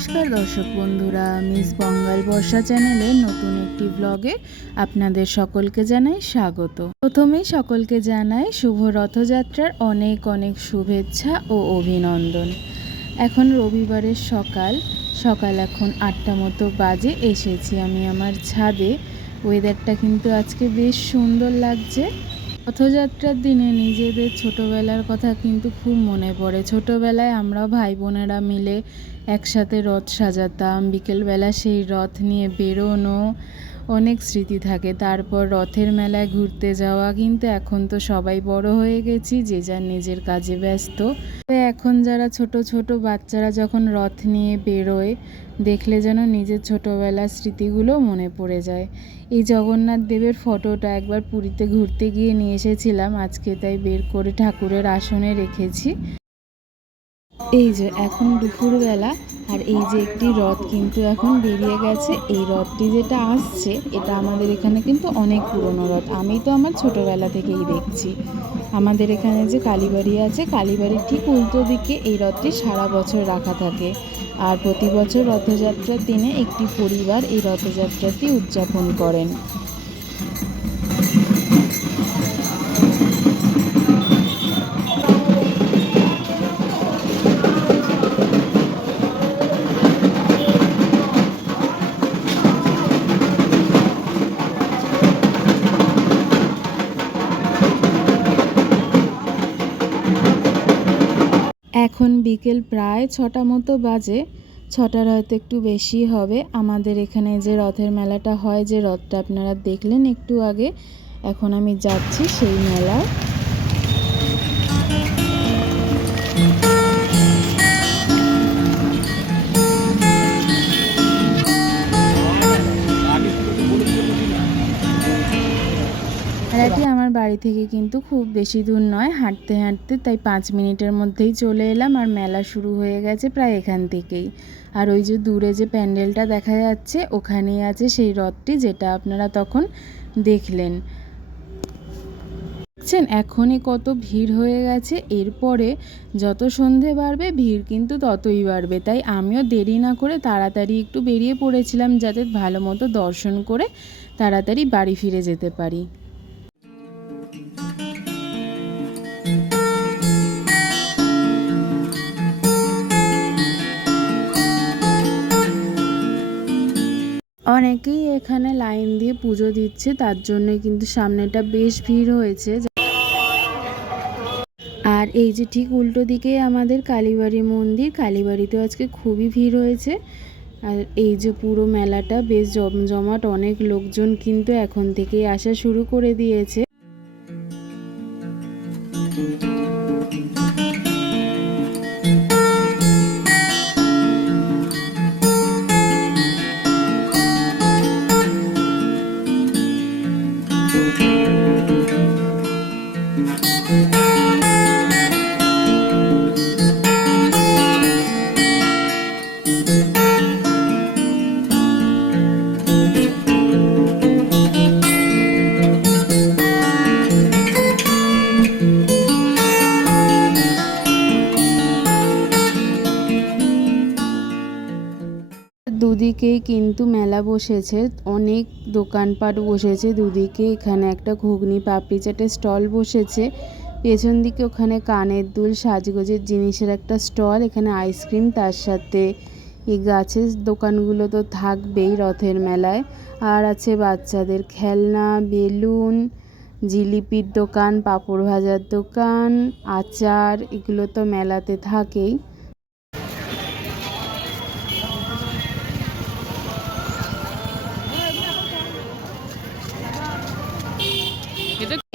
নমস্কার দর্শক বন্ধুরা, মিস বঙ্গাল বর্ষা চ্যানেলের নতুন একটি ব্লগে আপনাদের সকলকে জানাই স্বাগত। প্রথমেই সকলকে জানাই শুভ রথযাত্রার অনেক অনেক শুভেচ্ছা ও অভিনন্দন। এখন রবিবারের সকাল সকাল এখন আটটা মতো বাজে, এসেছি আমি আমার ছাদে। ওয়েদারটা কিন্তু আজকে বেশ সুন্দর লাগছে। রথযাত্রার দিনে নিজেদের ছোটবেলার কথা কিন্তু খুব মনে পড়ে। ছোটবেলায় আমরা ভাই বোনেরা মিলে একসাথে রথ সাজাতাম। বিকেলবেলা সেই রথ নিয়ে বেরোনো অনেক স্মৃতি থাকে। তারপর রথের মেলায় ঘুরতে যাওয়া কিন্তু এখন তো সবাই বড় হয়ে গেছি, যে যার নিজের কাজে ব্যস্ত। এখন যারা ছোট ছোট বাচ্চারা যখন রথ নিয়ে বেরোয়, দেখলে যেন নিজের ছোটোবেলার স্মৃতিগুলো মনে পড়ে যায়। এই জগন্নাথ দেবের ফটোটা একবার পুরীতে ঘুরতে গিয়ে নিয়ে এসেছিলাম, আজকে তাই বের করে ঠাকুরের আসনে রেখেছি। এই যে এখন দুপুরবেলা, আর এই যে একটি রথ কিন্তু এখন বেরিয়ে গেছে। এই রথটি যেটা আসছে, এটা আমাদের এখানে কিন্তু অনেক পুরনো রথ। আমি তো আমার ছোটবেলা থেকেই দেখছি। আমাদের এখানে যে কালীবাড়ি আছে, কালীবাড়ির ঠিক উল্টো দিকে এই রথটি সারা বছর রাখা থাকে। আর প্রতি বছর রথযাত্রার দিনে একটি পরিবার এই রথযাত্রাটি উদযাপন করেন। বিকেল প্রায় ছটা মতো বাজে। ছটার হয়তো একটু বেশি হবে। আমাদের এখানে যে রথের মেলাটা হয়, যে রথটা আপনারা দেখলেন একটু আগে, এখন আমি যাচ্ছি সেই মেলায়। বাড়ি থেকে কিন্তু খুব বেশি দূর নয়, হাঁটতে হাঁটতে তাই পাঁচ মিনিটের মধ্যেই চলে এলাম আর মেলা শুরু হয়ে গেছে প্রায় এখান থেকেই। আর ওই যে দূরে যে প্যান্ডেলটা দেখা যাচ্ছে, ওখানেই আছে সেই রথটি যেটা আপনারা তখন দেখলেন। দেখছেন, এখনই কত ভিড় হয়ে গেছে, এরপরে যত সন্ধে বাড়বে, ভিড় কিন্তু ততই বাড়বে। তাই আমিও দেরি না করে তাড়াতাড়ি একটু বেরিয়ে পড়েছিলাম যাতে ভালো মতো দর্শন করে তাড়াতাড়ি বাড়ি ফিরে যেতে পারি। অনেকেই এখানে লাইন দিয়ে পুজো দিচ্ছে, তার জন্য কিন্তু সামনেটা বেশ ভিড় হয়েছে। আর এই যে ঠিক উল্টো দিকে আমাদের কালীবাড়ি মন্দির, কালীবাড়িতেও আজকে খুবই ভিড় হয়েছে। আর এই যে পুরো মেলাটা বেশ জমজমাট, অনেক লোকজন কিন্তু এখন থেকেই আসা শুরু করে দিয়েছে। Müzik দুদিকেই কিন্তু মেলা বসেছে, অনেক দোকানপাট বসেছে, দুদিকে এখানে একটা ঘুগনি পাপড়ি চাটের স্টল বসেছে, পেছন দিকে ওখানে কানের দুল, সাজগোজের জিনিসের একটা স্টল, এখানে আইসক্রিম, তার সাথে এই গাছের দোকানগুলো তো থাকবেই রথের মেলায়, আর আছে বাচ্চাদের খেলনা, বেলুন, জিলিপির দোকান, পাঁপড় ভাজার দোকান, আচার, এগুলো তো মেলাতে থাকেই।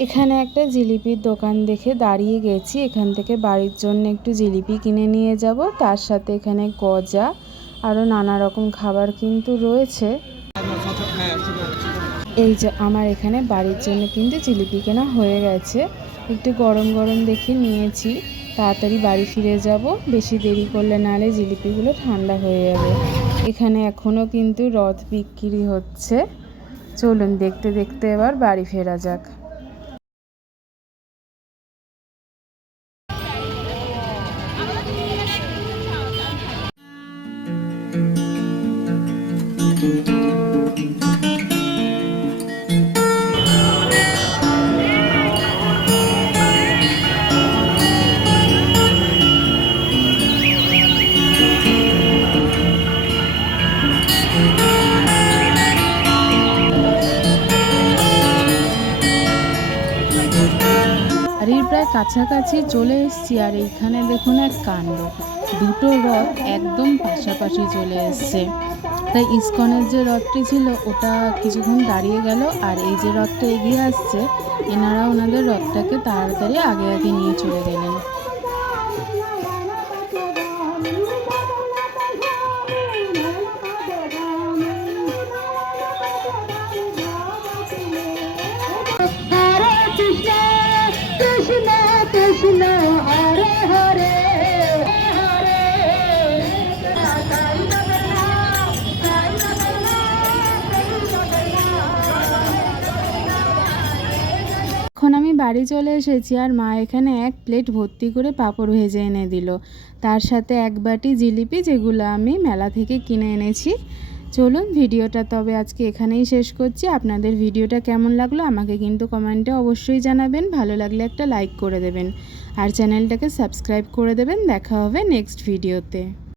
এখানে একটা জিলিপির দোকান দেখে দাঁড়িয়ে গেছি। এখান থেকে বাড়ির জন্য একটু জিলিপি কিনে নিয়ে যাব। তার সাথে এখানে গজা আরও নানা রকম খাবার কিন্তু রয়েছে। এই যে আমার এখানে বাড়ির জন্য কিন্তু জিলিপি কেনা হয়ে গেছে। একটু গরম গরম দেখে নিয়েছি। তাড়াতাড়ি বাড়ি ফিরে যাব। বেশি দেরি করলে নালে জিলিপিগুলো ঠান্ডা হয়ে যাবে। এখানে এখনও কিন্তু রথ বিক্রি হচ্ছে। চলুন দেখতে দেখতে এবার বাড়ি ফেরা যাক। কাছাকাছি চলে এসছি, আর এইখানে দেখুন এক কাণ্ড। দুটো রথ একদম পাশাপাশি চলে এসছে। তাই ইস্কনের যে রথটি ছিল, ওটা কিছুক্ষণ দাঁড়িয়ে গেল, আর এই যে রথটা এগিয়ে আসছে, এনারা ওনাদের রথটাকে তাড়াতাড়ি আগে আগে নিয়ে চলে গেলেন। বাড়ি চলে এসেছি আর মা এখানে এক প্লেট ভর্তি করে পাঁপড় ভেজে এনে দিল। তার সাথে এক বাটি জিলিপি যেগুলো আমি মেলা থেকে কিনে এনেছি। চলুন ভিডিওটা তবে আজকে এখানেই শেষ করছি। আপনাদের ভিডিওটা কেমন লাগল আমাকে কিন্তু কমেন্টে অবশ্যই জানাবেন। ভালো লাগলে একটা লাইক করে দেবেন। আর চ্যানেলটাকে সাবস্ক্রাইব করে দেবেন। দেখা হবে নেক্সট ভিডিওতে।